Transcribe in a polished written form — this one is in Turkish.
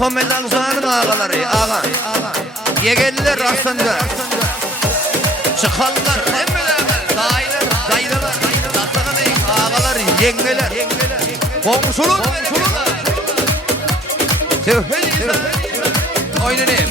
Muhammed Alzan'ın ağaları, ağa. Yegenler aslında. Çıkanlar, emmeler, dayılar, tatlığa değil, ağalar, yengeler. Komşuluk veriyorlar. Tevhid insan. Oynanayım.